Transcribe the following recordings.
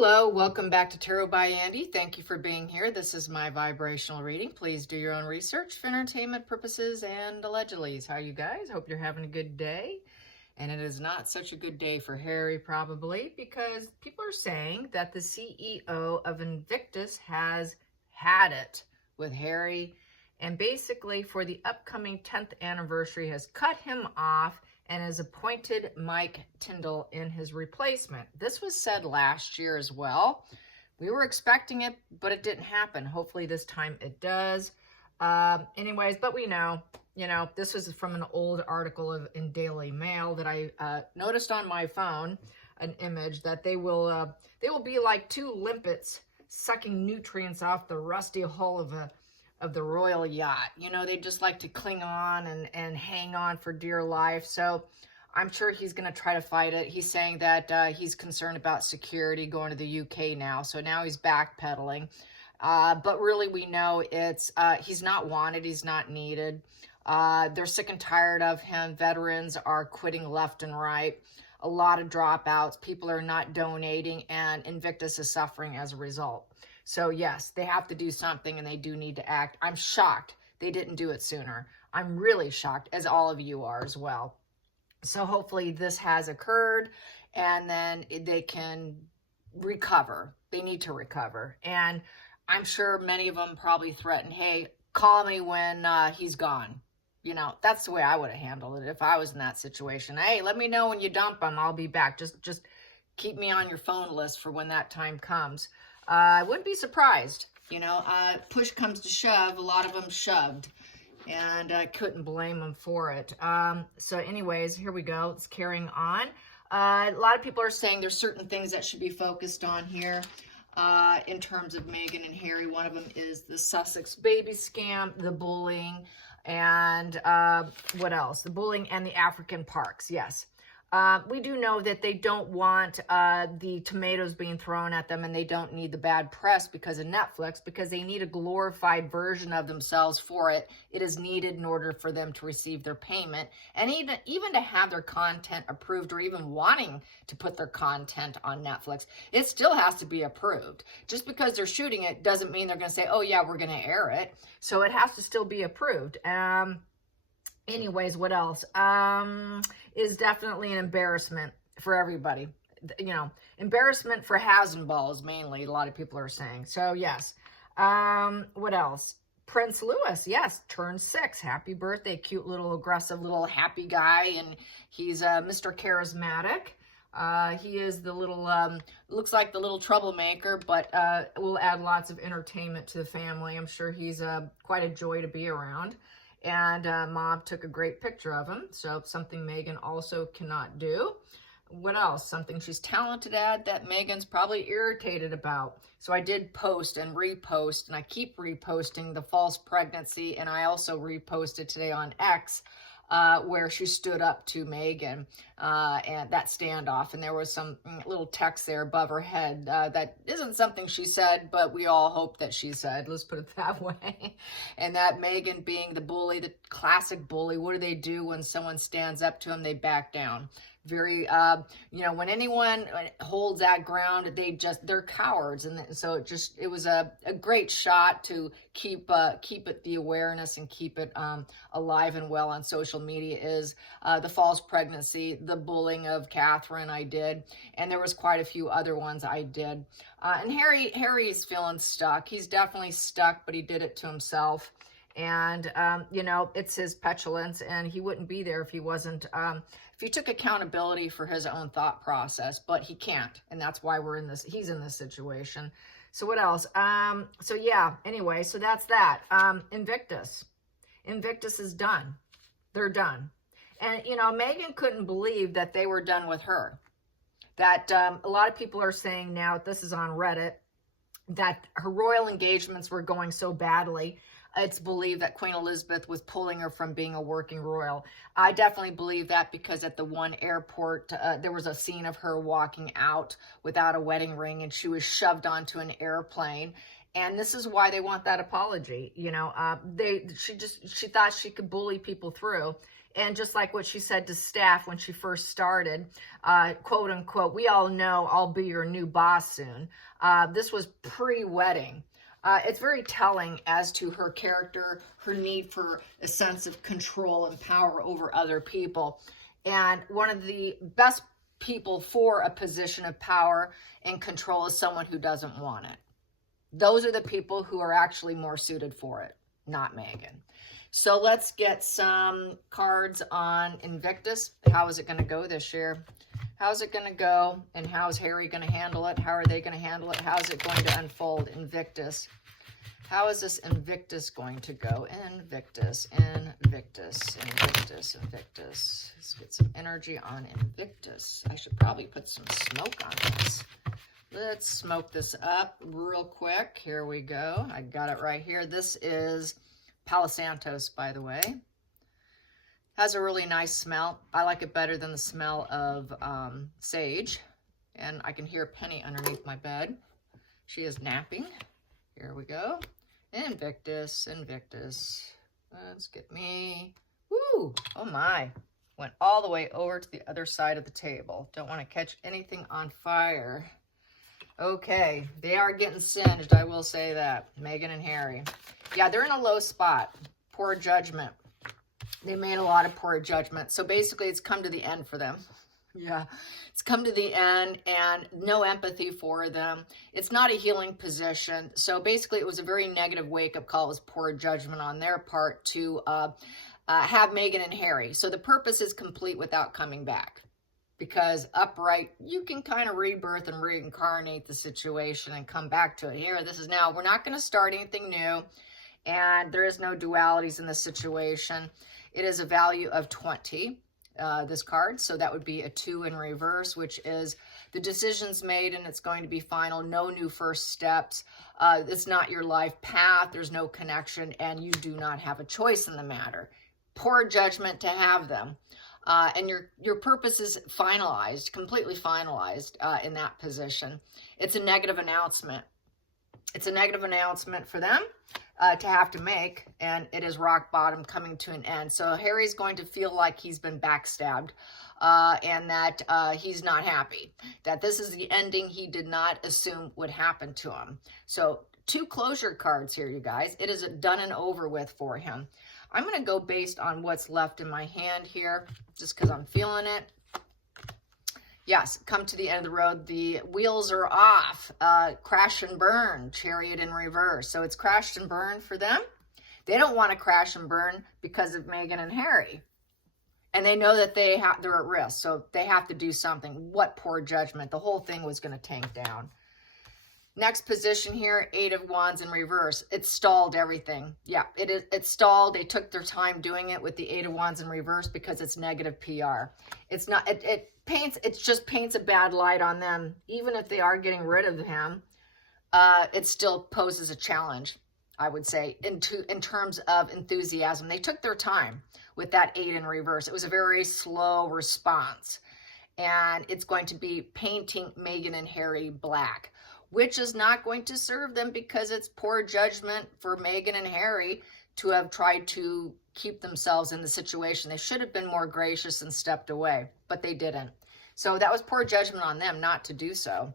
Hello, welcome back to Tarot by Andy. Thank you for being here. This is my vibrational reading. Please do your own research for entertainment purposes and allegedly. How are you guys? Hope you're having a good day. And it is not such a good day for Harry, probably, because people are saying that the CEO of Invictus has had it with Harry, and basically for the upcoming 10th anniversary has cut him off and has appointed Mike Tyndall in his replacement. This was said last year as well. We were expecting it, but it didn't happen. Hopefully this time it does. Anyways, but we know, this was from an old article in Daily Mail that I noticed on my phone, an image that they will be like two limpets sucking nutrients off the rusty hull of the royal yacht. They just like to cling on and hang on for dear life. So I'm sure he's going to try to fight it. He's saying that he's concerned about security going to the UK now. So now he's backpedaling. But really we know he's not wanted. He's not needed. They're sick and tired of him. Veterans are quitting left and right. A lot of dropouts. People are not donating, and Invictus is suffering as a result. So yes, they have to do something, and they do need to act. I'm shocked they didn't do it sooner. I'm really shocked, as all of you are as well. So hopefully this has occurred, and then they can recover. They need to recover. And I'm sure many of them probably threatened, hey, call me when he's gone. That's the way I would have handled it if I was in that situation. Hey, let me know when you dump him. I'll be back. Just keep me on your phone list for when that time comes. I wouldn't be surprised. Push comes to shove. A lot of them shoved, and I couldn't blame them for it. So anyways, here we go. It's carrying on. A lot of people are saying there's certain things that should be focused on here in terms of Meghan and Harry. One of them is the Sussex baby scam, the bullying, and what else? The bullying and the African parks. Yes. We do know that they don't want the tomatoes being thrown at them, and they don't need the bad press because of Netflix, because they need a glorified version of themselves for it. It is needed in order for them to receive their payment, and even to have their content approved, or even wanting to put their content on Netflix. It still has to be approved. Just because they're shooting it doesn't mean they're going to say, oh yeah, we're going to air it. So it has to still be approved. Anyways, what else? Is definitely an embarrassment for everybody. Embarrassment for has-and-balls, mainly, a lot of people are saying. So, yes. What else? Prince Louis, yes, turned 6. Happy birthday. Cute little aggressive little happy guy, and he's Mr. Charismatic. He is the little, looks like the little troublemaker, but will add lots of entertainment to the family. I'm sure he's quite a joy to be around. And Mom took a great picture of him, so something Meghan also cannot do. What else? Something she's talented at that Meghan's probably irritated about. So I did post and repost, and I keep reposting the false pregnancy, and I also reposted today on X, where she stood up to Meghan and that standoff, and there was some little text there above her head that isn't something she said, but we all hope that she said. Let's put it that way. And that Meghan being the bully, the classic bully, what do when someone stands up to them? They back down. Very, when anyone holds that ground, they're cowards. And so it was a great shot to keep it the awareness and keep it alive and well on social media is the false pregnancy, the bullying of Catherine I did, and there was quite a few other ones I did. And Harry is feeling stuck. He's definitely stuck, but he did it to himself. And, it's his petulance, and he wouldn't be there if he wasn't, if he took accountability for his own thought process, but he can't. And that's why he's in this situation. So what else? So yeah, anyway, so that's that. Invictus is done. They're done. And, Meghan couldn't believe that they were done with her. That, a lot of people are saying now, this is on Reddit, that her royal engagements were going so badly. It's believed that Queen Elizabeth was pulling her from being a working royal. I definitely believe that, because at the one airport, there was a scene of her walking out without a wedding ring, and she was shoved onto an airplane. And this is why they want that apology. She thought she could bully people through. And just like what she said to staff when she first started, quote unquote, we all know I'll be your new boss soon. This was pre-wedding. It's very telling as to her character, her need for a sense of control and power over other people. And one of the best people for a position of power and control is someone who doesn't want it. Those are the people who are actually more suited for it, not Meghan. So let's get some cards on Invictus. How is it going to go this year? How's it going to go? And how's Harry going to handle it? How are they going to handle it? How's it going to unfold? Invictus. How is this Invictus going to go? Invictus, Invictus, Invictus, Invictus. Let's get some energy on Invictus. I should probably put some smoke on this. Let's smoke this up real quick. Here we go. I got it right here. This is Palo Santos, by the way. Has a really nice smell. I like it better than the smell of sage. And I can hear Penny underneath my bed. She is napping. Here we go. Invictus, Invictus. Let's get me. Woo! Oh my. Went all the way over to the other side of the table. Don't want to catch anything on fire. Okay, they are getting singed, I will say that. Meghan and Harry. Yeah, they're in a low spot. Poor judgment. They made a lot of poor judgment. So basically, it's come to the end for them. Yeah, it's come to the end and no empathy for them. It's not a healing position. So basically, it was a very negative wake-up call. It was poor judgment on their part to have Meghan and Harry. So the purpose is complete without coming back. Because upright, you can kind of rebirth and reincarnate the situation and come back to it. Here, this is now. We're not going to start anything new. And there is no dualities in this situation. It is a value of 20, this card. So that would be a 2 in reverse, which is the decision's made and it's going to be final. No new first steps. It's not your life path. There's no connection and you do not have a choice in the matter. Poor judgment to have them. And your purpose is finalized, completely finalized in that position. It's a negative announcement. It's a negative announcement for them to have to make, and it is rock bottom coming to an end. So Harry's going to feel like he's been backstabbed and that he's not happy, that this is the ending he did not assume would happen to him. So 2 closure cards here, you guys. It is done and over with for him. I'm going to go based on what's left in my hand here, just because I'm feeling it. Yes, come to the end of the road. The wheels are off. Crash and burn, Chariot in reverse. So it's crashed and burned for them. They don't want to crash and burn because of Meghan and Harry. And they know that they're at risk, so they have to do something. What poor judgment. The whole thing was going to tank down. Next position here, 8 of Wands in reverse. It stalled everything. Yeah, it stalled. They took their time doing it with the 8 of Wands in reverse because it's negative PR. It's not, it just paints a bad light on them. Even if they are getting rid of him, it still poses a challenge, I would say, in terms of enthusiasm. They took their time with that 8 in reverse. It was a very slow response. And it's going to be painting Meghan and Harry black, which is not going to serve them because it's poor judgment for Meghan and Harry to have tried to keep themselves in the situation. They should have been more gracious and stepped away, but they didn't. So that was poor judgment on them not to do so.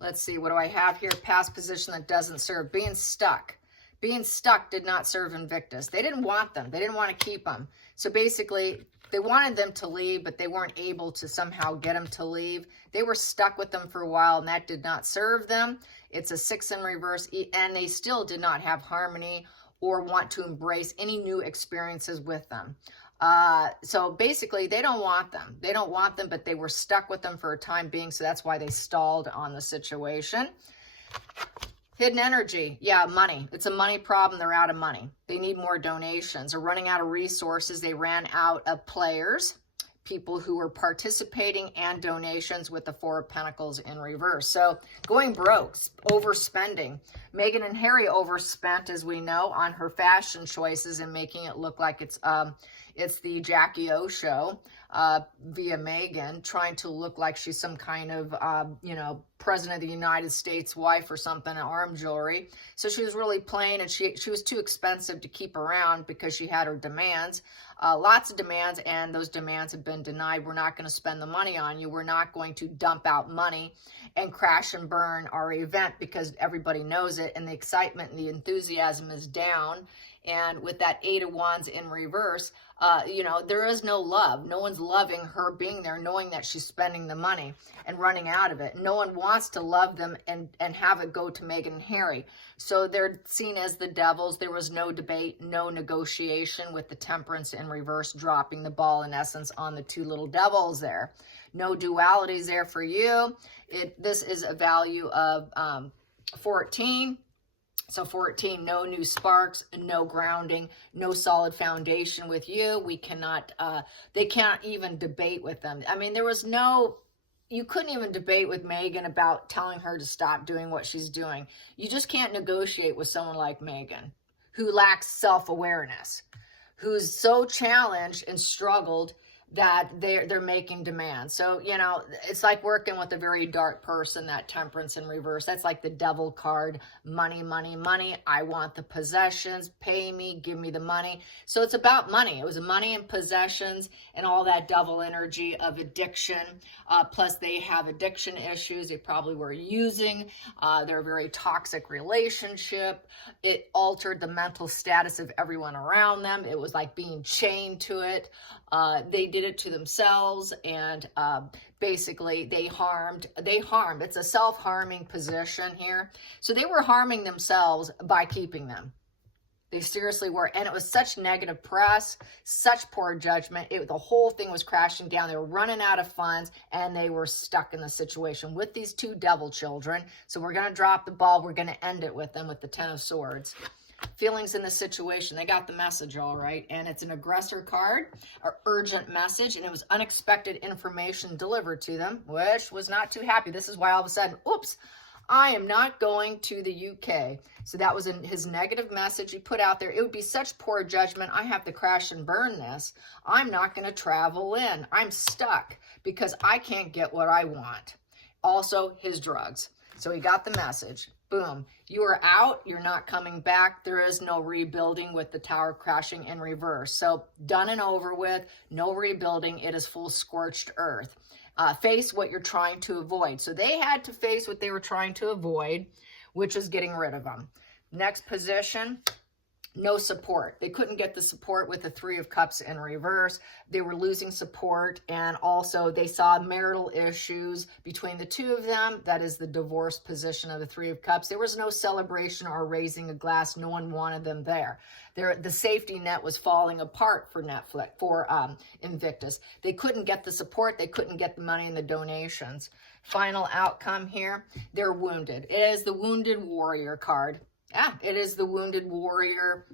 Let's see, what do I have here? Past position that doesn't serve. Being stuck. Being stuck did not serve Invictus. They didn't want them. They didn't want to keep them. So basically, they wanted them to leave, but they weren't able to somehow get them to leave. They were stuck with them for a while, and that did not serve them. It's a 6 in reverse, and they still did not have harmony or want to embrace any new experiences with them. So basically, they don't want them. They don't want them, but they were stuck with them for a time being, so that's why they stalled on the situation. Hidden energy. Yeah, money. It's a money problem. They're out of money. They need more donations. They're running out of resources. They ran out of players, people who were participating, and donations with the 4 of Pentacles in reverse. So going broke, overspending. Meghan and Harry overspent, as we know, on her fashion choices and making it look like it's the Jackie O show. via Meghan, trying to look like she's some kind of, President of the United States wife or something, arm jewelry. So she was really plain, and she was too expensive to keep around because she had her demands. Lots of demands, and those demands have been denied. We're not going to spend the money on you. We're not going to dump out money and crash and burn our event because everybody knows it, and the excitement and the enthusiasm is down. And with that 8 of Wands in reverse, there is no love. No one's loving her being there, knowing that she's spending the money and running out of it. No one wants to love them and have it go to Meghan and Harry. So they're seen as the devils. There was no debate, no negotiation, with the Temperance in reverse dropping the ball, in essence, on the 2 little devils there. No dualities there for you. This is a value of 14. So 14, no new sparks, no grounding, no solid foundation with you. We cannot, they can't even debate with them. I mean, you couldn't even debate with Meghan about telling her to stop doing what she's doing. You just can't negotiate with someone like Meghan, who lacks self-awareness, who's so challenged and struggled that they're making demands. So, it's like working with a very dark person, that Temperance in reverse. That's like the devil card. Money, money, money. I want the possessions. Pay me. Give me the money. So it's about money. It was money and possessions and all that devil energy of addiction. Plus they have addiction issues. They probably were using. They're a very toxic relationship. It altered the mental status of everyone around them. It was like being chained to it. They did it to themselves, and basically they harmed. It's a self-harming position here. So they were harming themselves by keeping them. They seriously were. And it was such negative press, such poor judgment. The whole thing was crashing down. They were running out of funds, and they were stuck in the situation with these 2 devil children. So we're going to drop the ball. We're going to end it with them with the 10 of Swords. Feelings in the situation. They got the message all right. And it's an aggressor card, an urgent message, and it was unexpected information delivered to them, which was not too happy. This is why all of a sudden, oops, I am not going to the UK. So that was his negative message he put out there. It would be such poor judgment. I have to crash and burn this. I'm not going to travel in. I'm stuck because I can't get what I want. Also, his drugs. So he got the message. Boom. You are out. You're not coming back. There is no rebuilding with the Tower crashing in reverse. So done and over with. No rebuilding. It is full scorched earth. Face what you're trying to avoid. So they had to face what they were trying to avoid, which is getting rid of them. Next position. No support. They couldn't get the support with the 3 of Cups in reverse. They were losing support, and also they saw marital issues between the 2 of them. That is the divorce position of the 3 of Cups. There was no celebration or raising a glass. No one wanted them there. The safety net was falling apart for Netflix, for Invictus. They couldn't get the support. They couldn't get the money and the donations. Final outcome here. They're wounded. It is the Wounded Warrior card. Yeah, it is the Wounded Warrior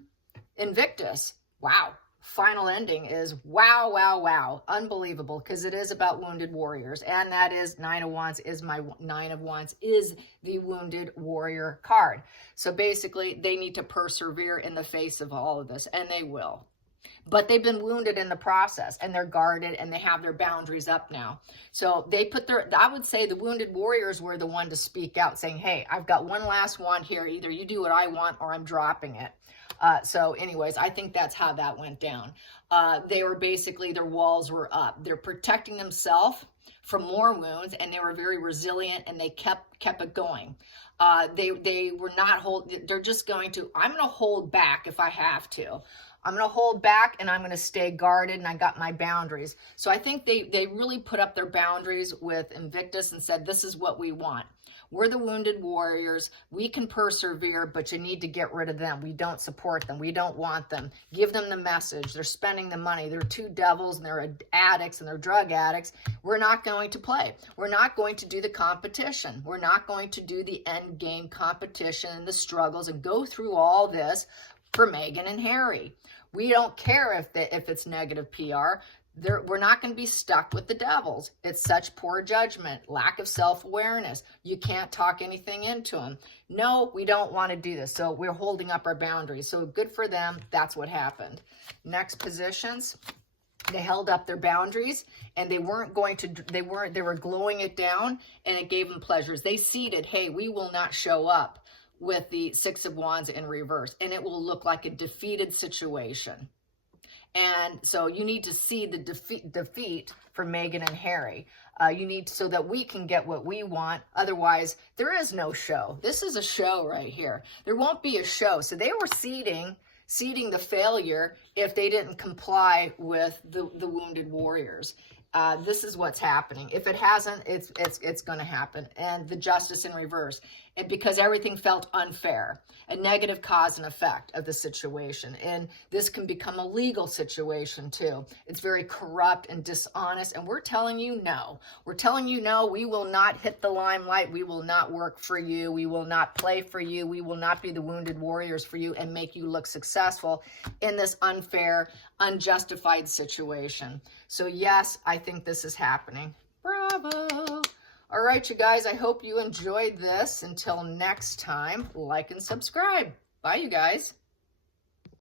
Invictus. Wow. Final ending is wow, wow, wow. Unbelievable, because it is about wounded warriors. And that is 9 of Wands is my 9 of Wands is the Wounded Warrior card. So basically, they need to persevere in the face of all of this, and they will. But they've been wounded in the process, and they're guarded, and they have their boundaries up now. So they put I would say the Wounded Warriors were the one to speak out, saying, hey, I've got one last wand here. Either you do what I want or I'm dropping it. So anyways, I think that's how that went down. They were basically, their walls were up. They're protecting themselves from more wounds, and they were very resilient, and they kept it going. They were not they're just going to, I'm going to hold back if I have to. I'm going to hold back, and I'm going to stay guarded, and I got my boundaries. So I think they really put up their boundaries with Invictus and said, this is what we want. We're the Wounded Warriors. We can persevere, but you need to get rid of them. We don't support them. We don't want them. Give them the message. They're spending the money. They're 2 devils, and they're addicts, and they're drug addicts. We're not going to play. We're not going to do the competition. We're not going to do the end game competition and the struggles and go through all this for Meghan and Harry. We don't care if it's negative PR. We're not going to be stuck with the devils. It's such poor judgment, lack of self-awareness. You can't talk anything into them. No, we don't want to do this. So we're holding up our boundaries. So good for them. That's what happened. Next positions. They held up their boundaries, and they weren't going to, they were glowing it down, and it gave them pleasures. They ceded, hey, we will not show up with the Six of Wands in reverse, and it will look like a defeated situation. And so you need to see the defeat for Meghan and Harry. You need, so that we can get what we want. Otherwise, there is no show. This is a show right here. There won't be a show. So they were ceding the failure if they didn't comply with the wounded warriors. This is what's happening. If it hasn't, it's going to happen. And the justice in reverse. And because everything felt unfair, a negative cause and effect of the situation. And this can become a legal situation too. It's very corrupt and dishonest. And we're telling you no. We're telling you no. We will not hit the limelight. We will not work for you. We will not play for you. We will not be the wounded warriors for you and make you look successful in this unfair, unjustified situation. So yes, I think this is happening. Bravo. All right, you guys, I hope you enjoyed this. Until next time, like and subscribe. Bye, you guys.